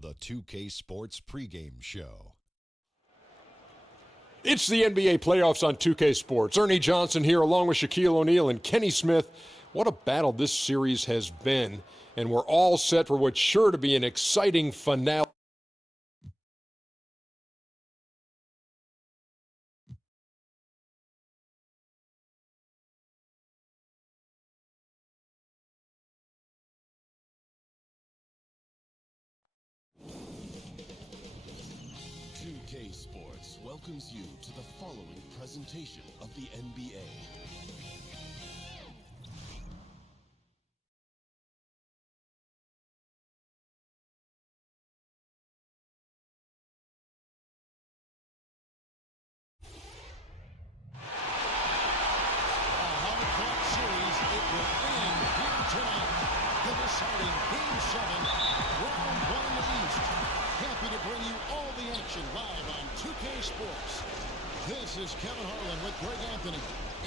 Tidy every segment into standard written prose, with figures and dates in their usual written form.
The 2K Sports pregame show. It's the NBA playoffs on 2K Sports. Ernie Johnson here along with Shaquille O'Neal and Kenny Smith. What a battle this series has been, and we're all set for what's sure to be an exciting finale. Sports welcomes you to the following presentation of the NBA. This is Kevin Harlan with Greg Anthony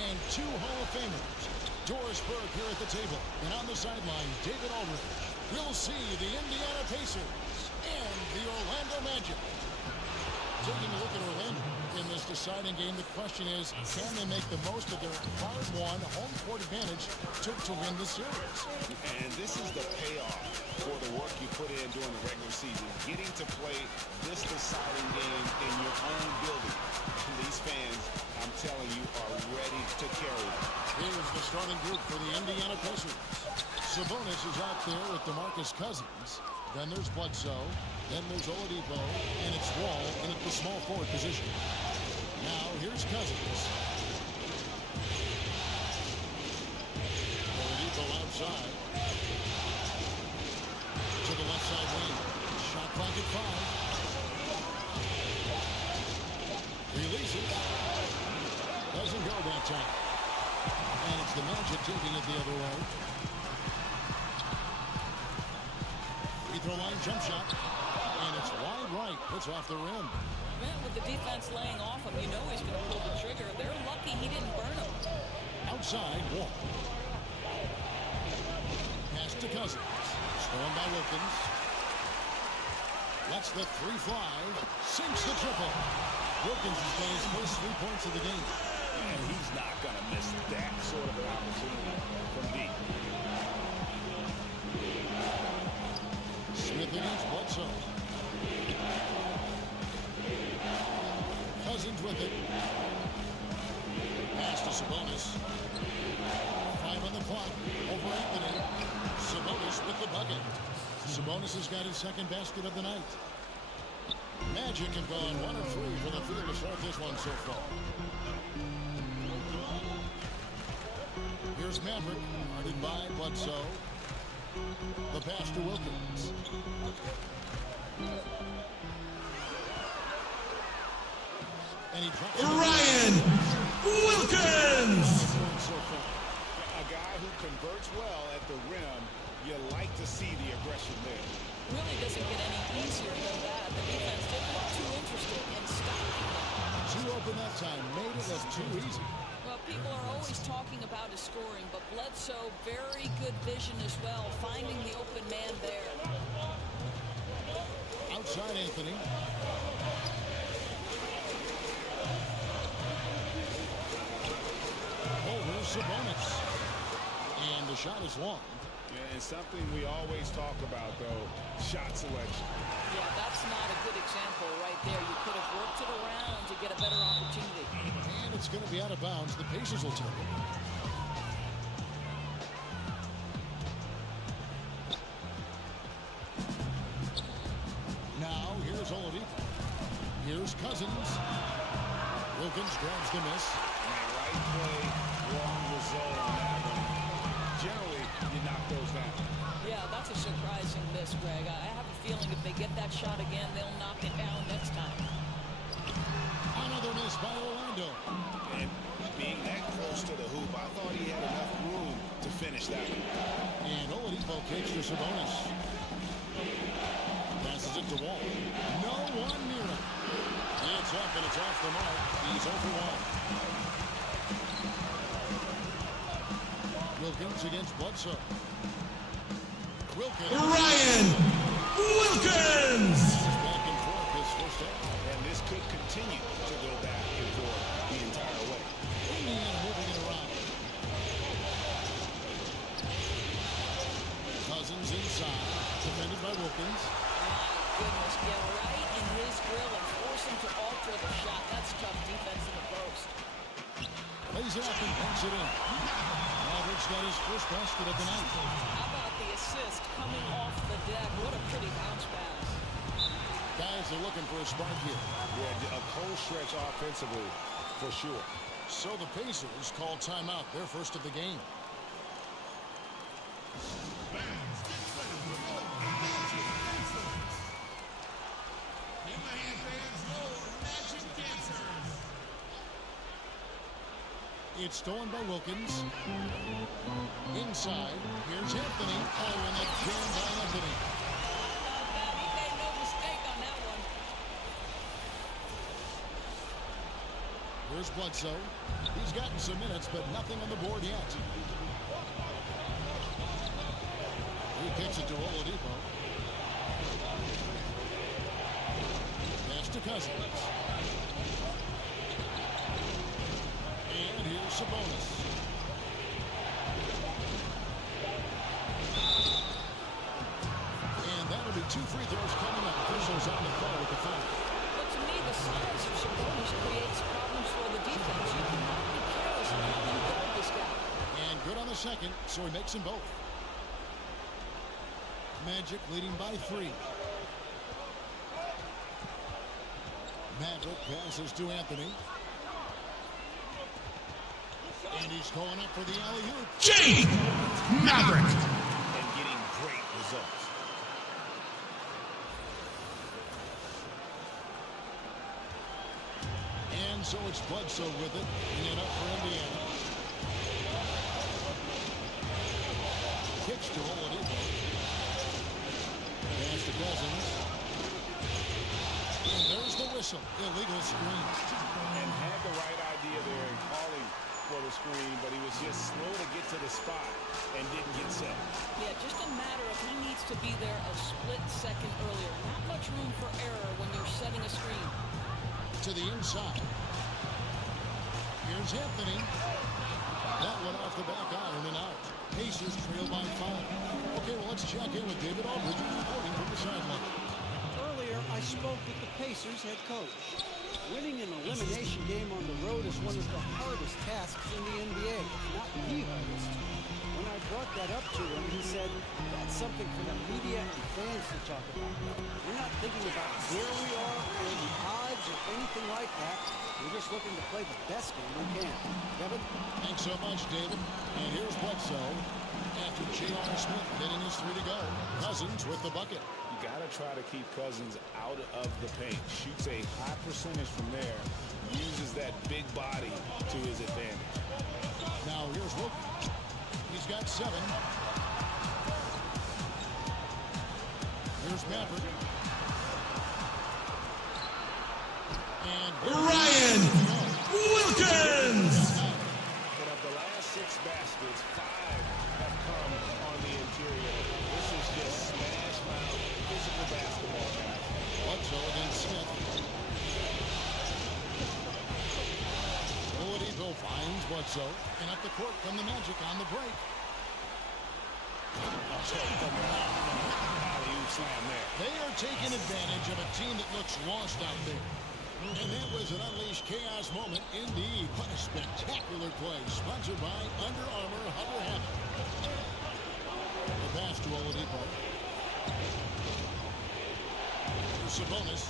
and two Hall of Famers. Doris Burke here at the table, and on the sideline, David Aldridge. We'll see the Indiana Pacers and the Orlando Magic. Taking a look at Orlando in this deciding game, the question is, can they make the most of their hard-won home court advantage to win the series? And this is the payoff for the work you put in during the regular season. Getting to play this deciding game in your own building. These fans, I'm telling you, are ready to carry them. Here's the starting group for the Indiana Pacers. Sabonis is out there with DeMarcus Cousins. Then there's Bledsoe. Then there's Oladipo. And it's Wall in at the small forward position. Now here's Cousins. Oladipo outside. To the left side wing. Shot clock at 5. Releases. Doesn't go that time. And it's the Magic taking it the other way. Free throw line jump shot. And it's wide right. Puts off the rim. Man, with the defense laying off him, you know he's going to pull the trigger. They're lucky he didn't burn him. Outside, Wall. Pass to Cousins. Stolen by Wilkins. Lets the three fly. Sinks the triple. Wilkins has got his first 3 points of the game. And he's not going to miss that sort of an opportunity from deep. Smith against Bledsoe. Cousins with it. Pass to Sabonis. 5 on the clock. Over Anthony. Sabonis with the bucket. Sabonis has got his second basket of the night. Magic have gone 1 of 3 from the field to start this one so far. Here's Maverick, guarded by Bledsoe. The pass to Wilkins. And he drops Ryan Wilkins! A guy who converts well at the rim. You like to see the aggression there. Really doesn't get any easier than that. The defense didn't look too interested in stopping him. Too open that time. Made it look too easy. Well, people are always talking about his scoring, but Bledsoe, very good vision as well, finding the open man there. Outside Anthony. Over Sabonis. And the shot is long. Yeah, and something we always talk about, though, shot selection. Yeah, that's not a good example right there. You could have worked it around to get a better opportunity. And it's going to be out of bounds. The Pacers will take it. Now, here's Oladipo. Here's Cousins. Wilkins grabs the miss. Right play, wrong result on that one. Generally, you knock those that shot again, they'll knock it down next time. Another miss by Orlando. And being that close to the hoop, I thought he had enough room to finish that one. And Oladipo kicks to Sabonis. Passes it to Wall. No one near him. It's up and it's off the mark. He's over one. Wilkins against Bledsoe. Wilkins. Ryan Wilkins! Back and forth his first half. And this could continue to go back and forth the entire way. Indiana moving it around. Cousins inside. Defended by Wilkins. Goodness, get right in his grill and force him to alter the shot. That's tough defense in the post. Lays it up and banks it in. Mavericks got his first basket of the night. How about the assist coming off the deck? What a pretty bounce pass. Guys are looking for a spark here. Yeah, a cold stretch offensively, for sure. So the Pacers call timeout, their first of the game. It's stolen by Wilkins. Inside, here's Anthony. Oh, and that jam by Anthony. He made no mistake on that one. Here's Bledsoe. He's gotten some minutes, but nothing on the board yet. He kicks it to Oladipo. Pass to Cousins. And here's Sabonis. And that'll be 2 free throws coming up. Officials on the call with the foul. But to me, the size of Sabonis creates problems for the defense. You cannot be careless and let them guard this guy. And good on the second, so he makes them both. Magic leading by 3. Maverick passes to Anthony. And he's going up for the alley-oop. Jake Maverick! And getting great results. And so it's Bledsoe with it. And it up for Indiana. Kicks to Oladipo. Pass to Cousins. And there's the whistle. Illegal screen. And had the right idea there in calling for the screen, but he was just slow to get to the spot and didn't get set. Yeah, just a matter of he needs to be there a split second earlier. Not much room for error when you're setting a screen. To the inside. Here's Anthony. That one off the back iron and out. Pacers trail by 5. Okay, well, let's check in with David Aldridge reporting from the sideline. Earlier, I spoke with the Pacers head coach. Winning an elimination game on the road is one of the hardest tasks in the NBA, if not the hardest. When I brought that up to him, he said, that's something for the media and fans to talk about. We're not thinking about where we are or the odds or anything like that. We're just looking to play the best game we can. Kevin? Thanks so much, David. And here's Bledsoe. After J.R. Smith getting his 3 to go. Cousins with the bucket. You got to try to keep Cousins out of the paint. Shoots a high percentage from there. Uses that big body to his advantage. Now here's Wilkins. He's got 7. Here's Maverick. And Ryan Wilkins! But of the last 6 baskets, 5 have come on the interior. This is just smash mouth physical basketball, guys. Bledsoe against Smith. Oladipo finds Bledsoe. And up the court from the Magic on the break. Alley-oop slam there. They are taking advantage of a team that looks lost out there. And that was an unleashed chaos moment indeed. What a spectacular play. Sponsored by Under Armour Hover Hammock. The pass to Oladipo. Here's Sabonis.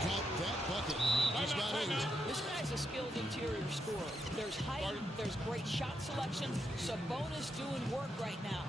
Got that bucket. He's got 8. This guy's a skilled interior scorer. There's height, there's great shot selection. Sabonis doing work right now.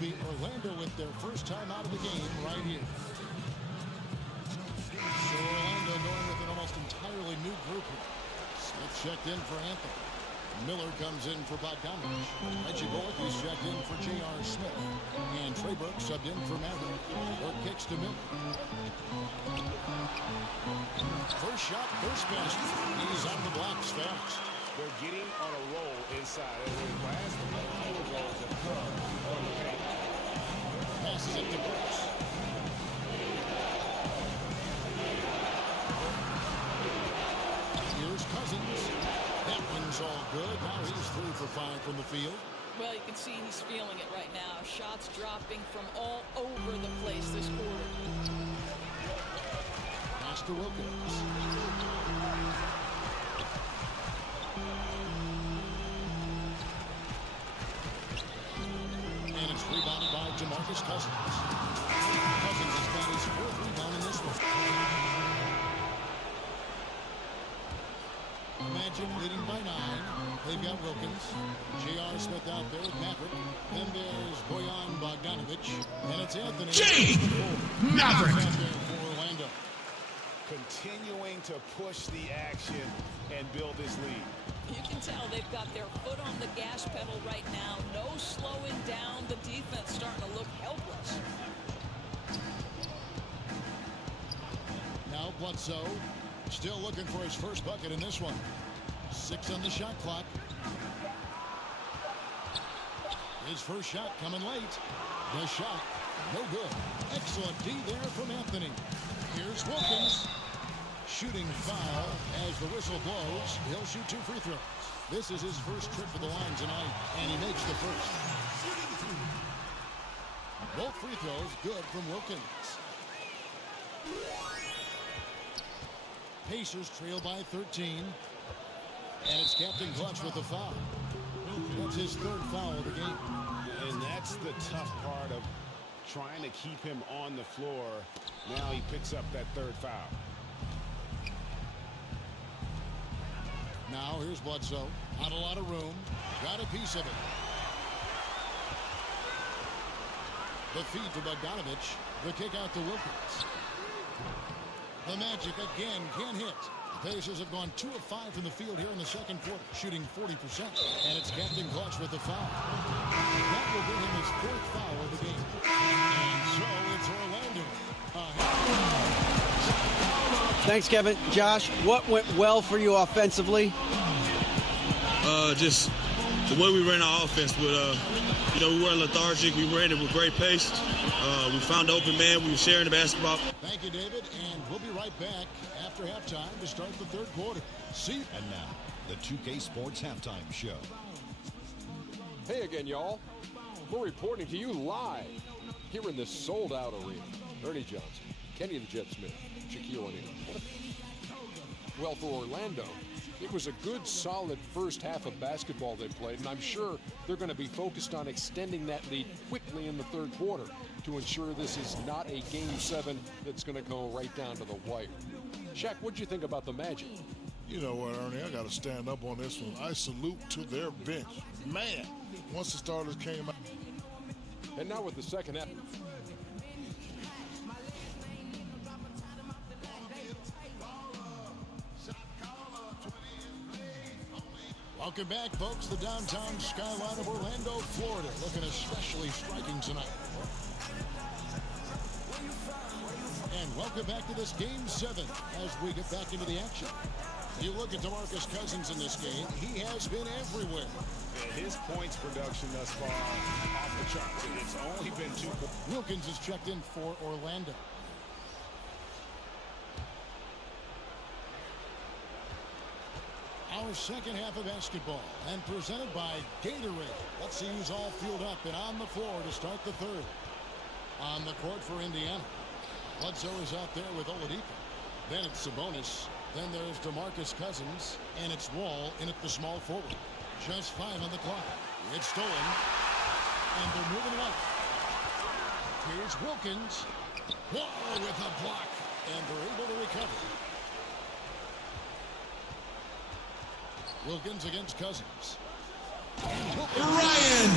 be Orlando with their first time out of the game right here. So Orlando going with an almost entirely new group here. Smith checked in for Anthony. Miller comes in for Bogdanovich. Reggie Bullock is checked in for J.R. Smith. And Trey Burke subbed in for Maverick. Burke kicks to Miller. First shot, first basket. He's on the blocks fast. They're getting on a roll inside. And the last field goals have come on the paint. Passes it to Brooks. Here's Cousins. That one's all good. Now he's 3 for 5 from the field. Well, you can see he's feeling it right now. Shots dropping from all over the place this quarter. Pass to Wilkins. And it's rebounded by DeMarcus Cousins. Cousins has got his 4th rebound in this one. Magic leading by 9. They've got Wilkins. J.R. Smith out there with Maverick. Then there's Bojan Bogdanovich. And it's Anthony. Maverick. Out there for Orlando. Continuing to push the action and build this lead. You can tell they've got their foot on the gas pedal right now. No slowing down. The defense starting to look helpless. Now Bledsoe still looking for his first bucket in this one. 6 on the shot clock. His first shot coming late. The shot, no good. Excellent D there from Anthony. Here's Wilkins. Shooting foul as the whistle blows. He'll shoot 2 free throws. This is his first trip to the line tonight, and he makes the first. Both free throws good from Wilkins. Pacers trail by 13. And it's Captain Clutch with the foul. That's his 3rd foul of the game. And that's the tough part of trying to keep him on the floor. Now he picks up that 3rd foul. Now here's Bledsoe. Not a lot of room. Got a piece of it. The feed to Bogdanovich. The kick out to Wilkins. The Magic again can't hit. The Pacers have gone 2 of 5 from the field here in the second quarter, shooting 40%. And it's Captain Clutch with the foul. That will bring him his 4th foul of the game. And so it's Orlando. Thanks, Kevin. Josh, what went well for you offensively? Just the way we ran our offense with, we weren't lethargic. We ran it with great pace. We found the open man. We were sharing the basketball. Thank you, David. And we'll be right back after halftime to start the 3rd quarter. See. And now, the 2K Sports Halftime Show. Hey again, y'all. We're reporting to you live here in this sold-out arena. Ernie Johnson, Kenny the Jet Smith, Shaquille O'Neal. Well, for Orlando, it was a good, solid first half of basketball they played, and I'm sure they're going to be focused on extending that lead quickly in the 3rd quarter to ensure this is not a Game 7 that's going to go right down to the wire. Shaq, what'd you think about the Magic? You know what, Ernie, I got to stand up on this one. I salute to their bench. Man, once the starters came out. And now with the second half. Welcome back, folks. The downtown skyline of Orlando, Florida, looking especially striking tonight. And welcome back to this Game 7 as we get back into the action. You look at DeMarcus Cousins in this game, he has been everywhere. Yeah, his points production thus far off the charts. It's only been 2 points. Wilkins is checked in for Orlando. Our second half of basketball and presented by Gatorade. Let's see who's all fueled up and on the floor to start the 3rd. On the court for Indiana, Bledsoe is out there with Oladipo. Then it's Sabonis. Then there's DeMarcus Cousins. And it's Wall in at the small forward. Just 5 on the clock. It's stolen. And they're moving it up. Here's Wilkins. Wall with a block. And they're able to recover. Wilkins against Cousins. Ryan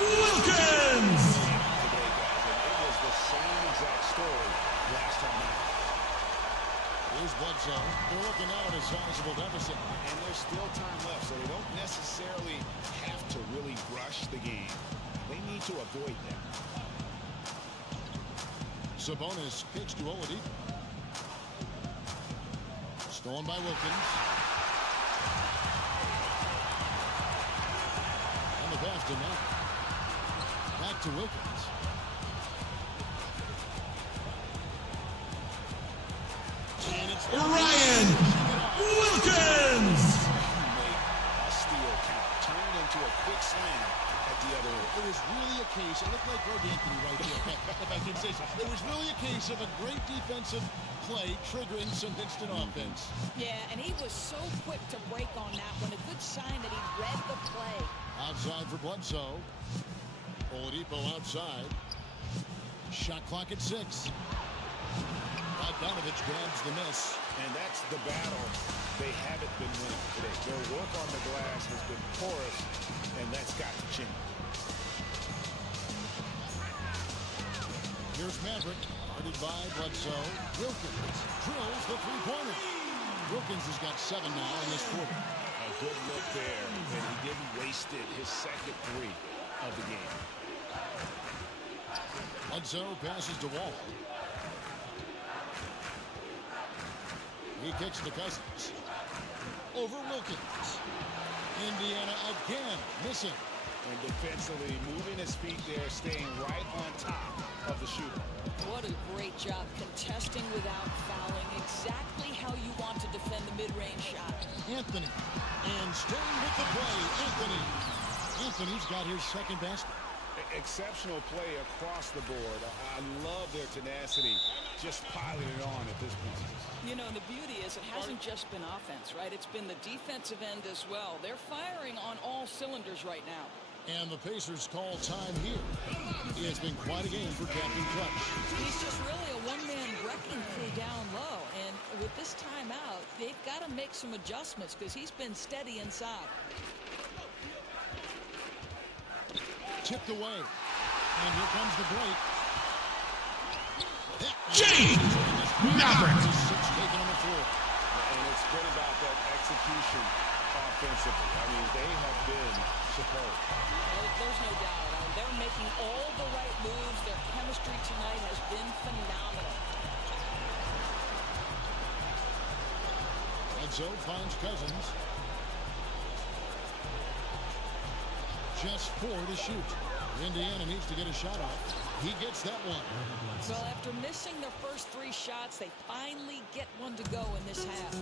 Wilkins! story last time out. Here's Bledsoe. They're looking now at a sizable deficit. And there's still time left, so they don't necessarily have to really rush the game. They need to avoid that. Sabonis kicks to Oladipo. Stolen by Wilkins. And the pass to Matt. Back to Wilkins. And it's Ryan Wilkins! Make a steal count. Turn it into a quick slam at the other end. It was really a case, it looked like Greg Anthony right here, if I can say so. It was really a case of a great defensive play triggering some instant offense. Yeah, and he was so quick to break on that one. A good sign that he read the play. Outside for Bledsoe. Oladipo outside. Shot clock at 6. Bogdanovich grabs the miss. And that's the battle they haven't been winning today. Their work on the glass has been porous, and that's got to change. Here's Maverick, guarded by Bledsoe. Wilkins drills the three-pointer. Wilkins has got 7 now in this quarter. A good look there, and he didn't waste it. His second 3 of the game. Bledsoe passes to Wall. He kicks to Cousins. Over Wilkins. Indiana again missing. And defensively, moving his feet there, staying right on top of the shooter. What a great job contesting without fouling. Exactly how you want to defend the mid-range shot. Anthony. And staying with the play, Anthony. Anthony's got his second basket. Exceptional play across the board. I love their tenacity, just piling it on at this point. You know, the beauty is it hasn't just been offense, right? It's been the defensive end as well. They're firing on all cylinders right now. And the Pacers call time here. It's been quite a game for Captain Clutch. He's just really a one-man wrecking crew down low. And with this timeout, they've got to make some adjustments because he's been steady inside. Tipped away. And here comes the break. Jane Maverick! Taken on the floor. And it's been about that execution offensively. I mean, they have been superb. There's no doubt. They're making all the right moves. Their chemistry tonight has been phenomenal. Bledsoe finds Cousins. Just 4 to shoot. Indiana needs to get a shot off. He gets that one. Well, after missing their first 3 shots, they finally get one to go in this half.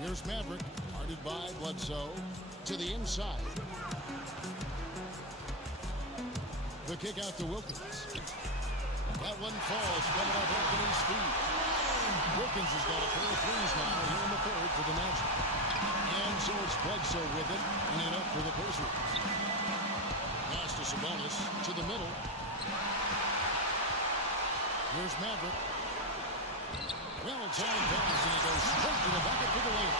Here's Maverick, guarded by Bledsoe, to the inside. The kick out to Wilkins. That one falls, coming off Anthony's feet. Wilkins has got a pair of 3s now here in the third for the Magic. And so it's Bledsoe with it, and it up for the Pacers. Pass to Sabonis, to the middle. Here's Maverick. Well-timed pass, and he goes straight to the bucket for the lead.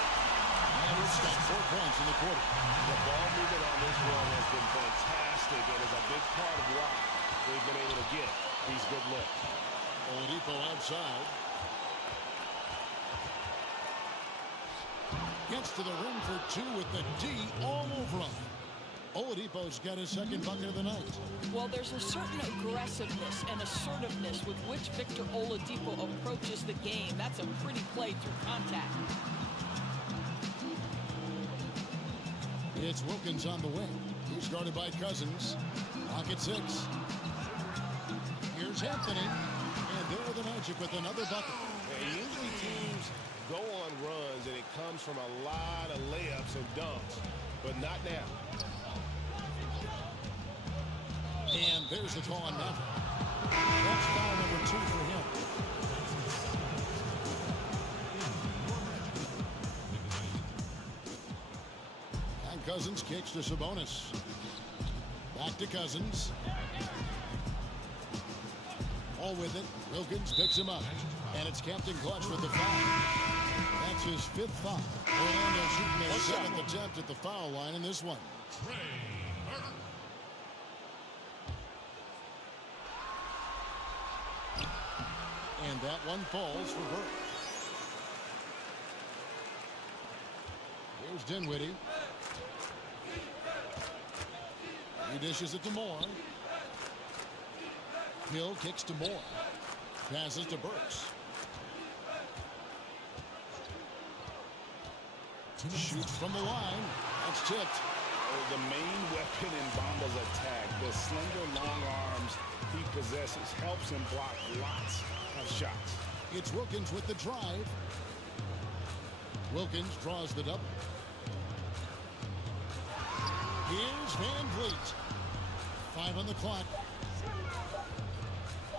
Maverick's got 4 points in the quarter. The ball movement on this run has been fantastic, and is a big part of why they've been able to get these good looks. Oladipo outside. Gets to the rim for 2 with the D all over him. Oladipo's got his second bucket of the night. Well, there's a certain aggressiveness and assertiveness with which Victor Oladipo approaches the game. That's a pretty play through contact. It's Wilkins on the wing. He's guarded by Cousins. Clock at 6. Here's Anthony. And there are the Magic with another bucket. And usually teams go on runs and it comes from a lot of layups and dunks, but not now. And there's the call on Maverick. That's foul number 2 for him. And Cousins kicks to Sabonis. Back to Cousins. All with it. Wilkins picks him up. And it's Captain Clutch with the foul. That's his 5th foul. Orlando shooting their 7th attempt at the foul line in this one. And that one falls for Burke. Here's Dinwiddie. He dishes it to Moore. Hill kicks to Moore. Passes to Burks. Shoots from the line. That's tipped. The main weapon in Bamba's attack, the slender long arms he possesses, helps him block lots of shots. It's Wilkins with the drive. Wilkins draws the double. Here's Van Vliet. 5 on the clock.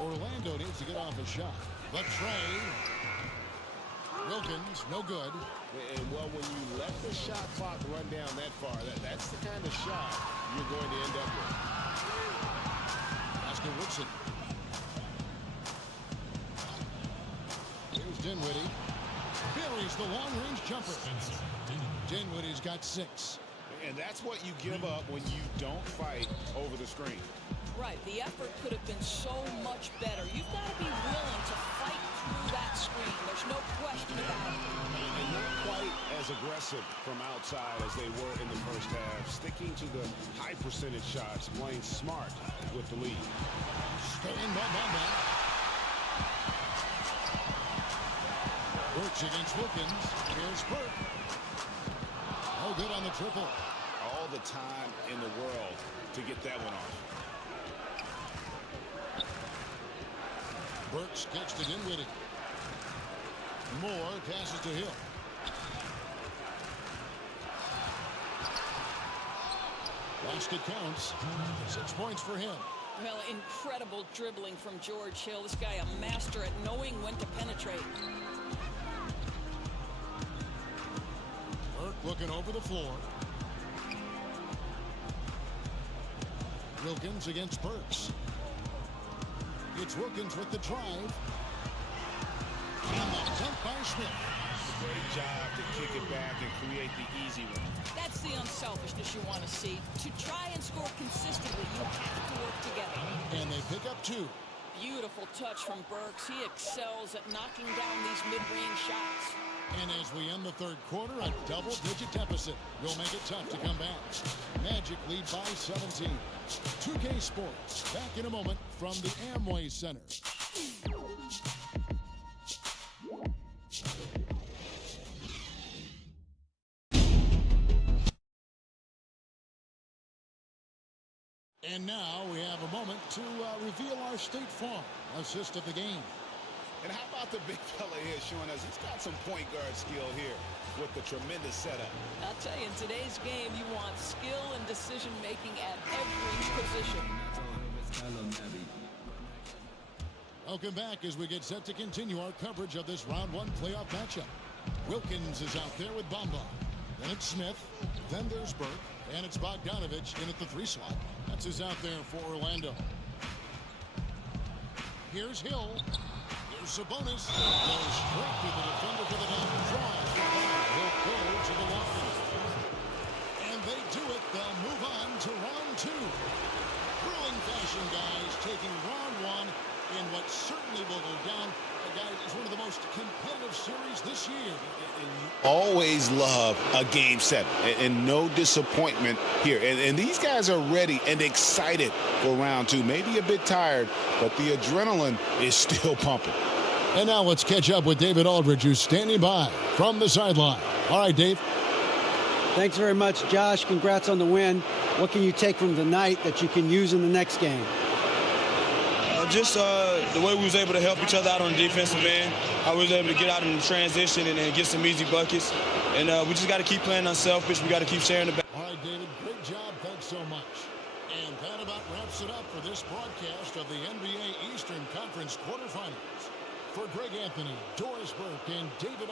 Orlando needs to get off a shot. The tray. Wilkins, no good. And well, when you let the shot clock run down that far, that's the kind of shot you're going to end up with. Oscar Woodson. Here's Dinwiddie. Buries the long-range jumper. Dinwiddie's got 6. And that's what you give up when you don't fight over the screen. Right, the effort could have been so much better. You've got to be willing to fight through that screen. There's no question about it. And not quite as aggressive from outside as they were in the first half. Sticking to the high percentage shots, playing smart with the lead. Staying by Bamba. Burks against Wilkins. Here's Burke. No good on the triple. All the time in the world to get that one off. Burks gets to Dinwiddie. Moore passes to Hill. Basket counts. 6 points for him. Well, incredible dribbling from George Hill. This guy a master at knowing when to penetrate. Burke looking over the floor. Wilkins against Burks. It's Wilkins with the drive. And the dunk by Smith. Great job to kick it back and create the easy one. That's the unselfishness you want to see. To try and score consistently, you have to work together. And they pick up 2. Beautiful touch from Burks. He excels at knocking down these mid-range shots. And as we end the third quarter, a double-digit deficit will make it tough to come back. Magic lead by 17. 2K Sports, back in a moment from the Amway Center. And now we have a moment to reveal our State Farm assist of the game. And how about the big fella here showing us he's got some point guard skill here with the tremendous setup. I'll tell you, in today's game, you want skill and decision-making at every position. Welcome back as we get set to continue our coverage of this round 1 playoff matchup. Wilkins is out there with Bamba. Then it's Smith. Then there's Burke. And it's Bogdanovich in at the 3 slot. That's who's out there for Orlando. Here's Hill. Sabonis goes straight to the defender for the dunk. Draws. He'll go to the line. And they do it. They'll move on to round 2. Thrilling fashion, guys, taking round 1 in what certainly will go down, guys, is one of the most competitive series this year. Always love a game 7 and no disappointment here. And these guys are ready and excited for round 2. Maybe a bit tired, but the adrenaline is still pumping. And now let's catch up with David Aldridge, who's standing by from the sideline. All right, Dave. Thanks very much, Josh. Congrats on the win. What can you take from the night that you can use in the next game? Just the way we was able to help each other out on the defensive end. I was able to get out in the transition and get some easy buckets. And we just got to keep playing unselfish. We got to keep sharing the ball. All right, David, great job. Thanks so much. And that about wraps it up for this broadcast of the NBA Eastern Conference quarterfinals. For Greg Anthony, Doris Burke, and David